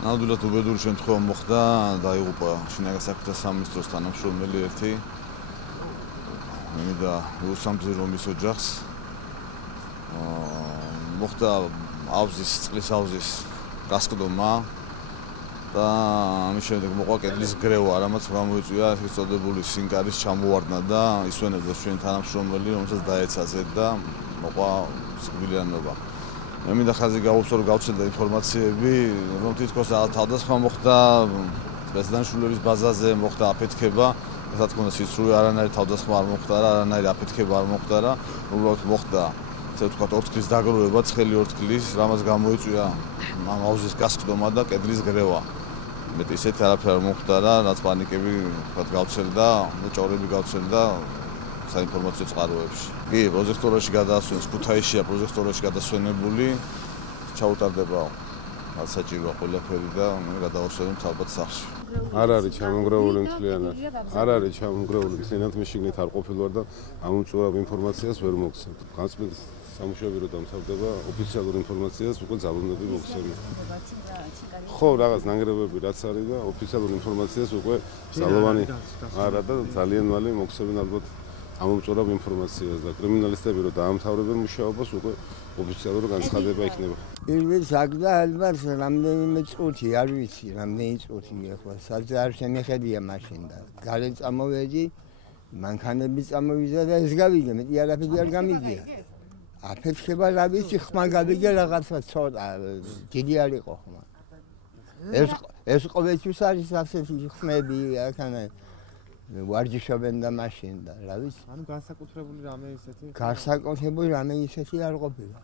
ნამდვილად უბედური შემთხვევა მოხდა, დაიღუპა შინაგან საქმეთა სამინისტროს თანამშრომელი ერთი და უსამძირო მის ოჯახს. მოხდა წყლის აუზის გასკდომა და ამის შემდეგ მოყვა კედლის გრევა, რამაც გამოიწვია ეს წოდებული სინკარის ჩამოვარდნა და ისვენებდა ჩვენ თანამშრომელი, რომელსაც დაეცა ზედ და მოყვა სიკვდილიანობა. მე მინდა ხაზი გავუსვა, რომ გავცელდა ინფორმაციები, რომ თითქოს თავდასხმა მოხდა სპეცდანიშნულების ბაზაზე, მოხდა აფეთქება, რა თქმა უნდა, სისრული არანაირი თავდასხმა არ მოხდა რა, არანაირი აფეთქება არ მოხდა რა, უბრალოდ მოხდა ესე ვთქვათ, ორთქლის დაგროვება, ცხელი ორთქლის, რამაც გამოიწვია ამ აუზის გასკდომა და კედლის გრევა. მეტი ისეთი არაფერი არ მოხდა რა, რაც პანიკები ვთქვათ გავცელდა და ჭორები გავცელდა საინფორმაციო წყაროებში. კი, პროჟექტორაში გადაასვენეს, ქუთაისშია პროჟექტორაში გადასვენებული, ჩაუტარდება საჭიროა ყველაფერი და გადავასვენებთ ალბათ სახლში. არ არის ჩამონგრეული მთლიანად. არ არის ჩამონგრეული მთლიანად, მე შიგნით არ ყოფილვარ და ამ უწურავ ინფორმაციას ვერ მოგცემთ. განსაკუთრებით სამუშაოები რო დამთავრდება, ოფიციალურ ინფორმაციას უკვე ძალოვნები მოგცემთ. ხო, რაღაც ნანგრევები რაც არის და ოფიციალურ ინფორმაციას უკვე ძალოვანი არა და ძალიან მალე მოგცემენ ალბათ ამ უწურავ ინფორმაციას და კრიმინალისტები რო დაამთავრებენ მუშაობას უკვე ოფიციალური განცხადება იქნება. პირველ საგდა ალბათ რამდენიმე წუთი, არ ვიცი, რამდენი წუთია ხო, სადაც არ შემეხედია მაშინ და გარეთ წამოვედი, მანქანები წამოვიდა და ეს გავიგე, მეტი არაფერი არ გამიგია. აფეთქება რა ვიცი, ხმა გავიგე რაღაცა ცოტა, დიდი არ იყო ხმა. ეს ყოველთვის არის ასეთი ხმები, აქანა ვარჯიშობენ და მაშინ და რა ვიცი. ანუ განსაკუთრებული რამე ისეთი? განსაკუთრებული რამე ისეთი არ ყოფილა.